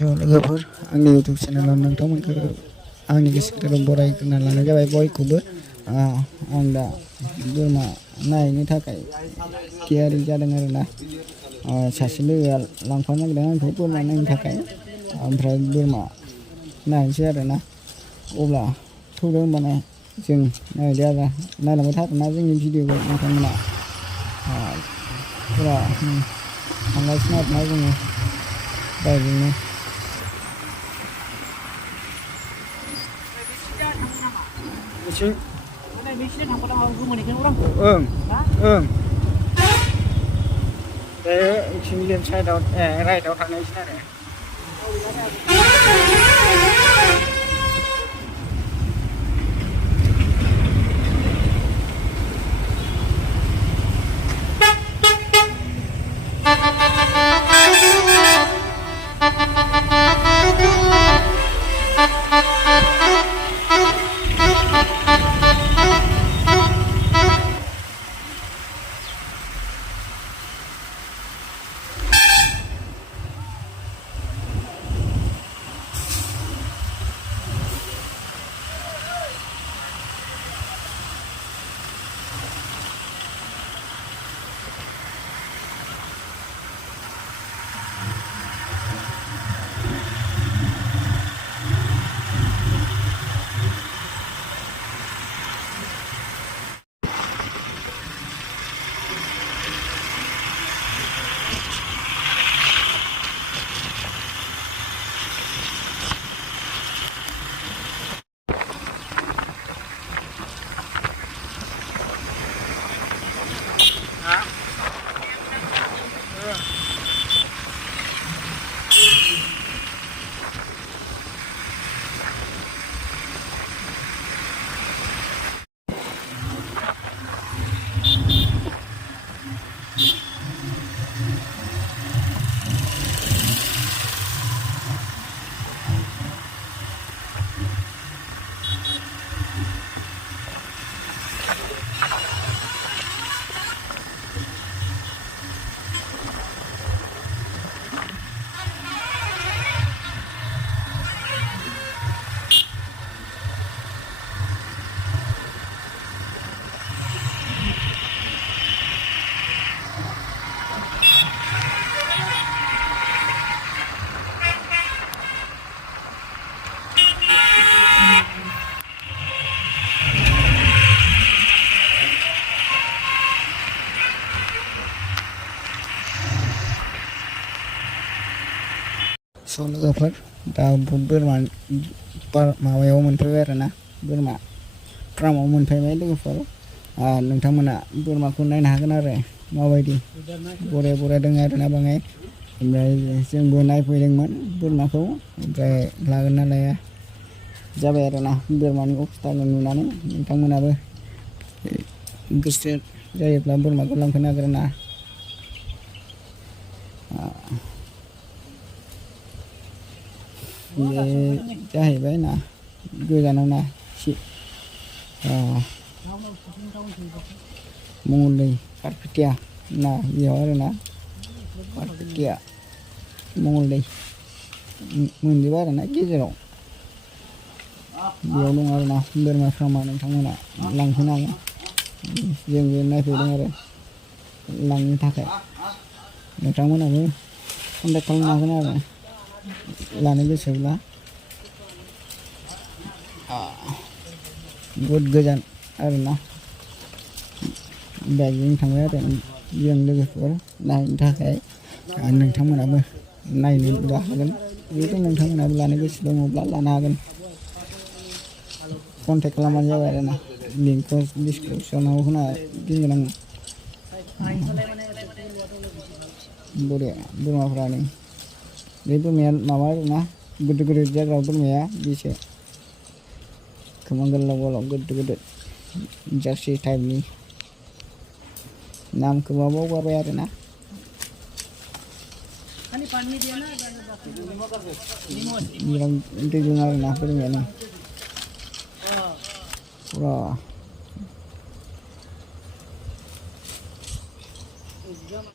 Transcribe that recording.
लोगोफोर आंनि इउटुब चेनेलाव नोंथांमोनखौ आंनि गोसो गोरबोजों बरायग्रोना लानाय जाबाय बयखौबो। आं दा बोरमा नायनो थाखाय थियारि जादों आरोना। सासे लोगोआ लांफानो नागिरदों आंखौ बोरमा नायनो थाखाय, ओमफ्राय बोरमा नायनोसै आरोना। अब्ला थौदो होनबाना जों नायदो आरो नायलांबाय थारोना जोंनि भिडिअखौ नोंथांमोना फुरा थांगासिनो आरोना जोङो बाइकजोंनो। ओं ओं बे लेफ्ट साइडआव राइटआव थांनायसै आरो। लोगोफोर दा बोरमा माबायाव मोनफैबाय आरोना, बोरमा फार्माव मोनफैबाय लोगोफोर। नोंथांमोना बोरमाखौ नायनो हागोन आरो माबायदि बरिया बरिया दङ आरोना बाङाय। ओमफ्राय जोंबो नायफैदोंमोन बोरमाखौ, ओमफ्राय लागोन ना लाया जाबाय आरोना बोरमानि अबस्थाखौ नुनानै। नोंथांमोनाबो गोसो जायोब्ला बोरमाखौ लांफैनो हागोन ना। बे जाहैबाय ना गोजानाव ना एसे मंगलदै खारफिथिया ना बेयाव आरोना, खारफिथिया मंगलदै मोनजोबा आरोना गेजेराव बेयाव दं आरोना बोरमा फार्मा। नोंथांमोना लांफैनो हागोन, जोंबो नायफैदों आरो लांनो थाखाय। नोंथांमोनाबो कन्टेक्ट खालामनो हागोन आरो लानो गोसोब्ला। बहुद गोजान आरोना बाइकजों थांबाय आरो जों लोगोफोर नायनो थाखाय। नोंथांमोनाबो नायनो हागोन, जुदि नोंथांमोनाबो लानो गोसो दङब्ला लानो हागोन। कन्टेक्ट खालामबानो जाबाय आरोना, लिंकखौ डिसक्रिपसनाव होना दोनगोन आं। बरिया बोरमाफ्रा नै बे बोरमाया माबा आरोना गिदिर गिदिर जाग्रा बोरमाया बेसो, खोमा गोलाव गोलाव गिदिर गिदिर जार्सि टाइपनि। नामखौबा बावगारबाय आरोना। बिराद दै दं आरोना बोरमायानो फुरा।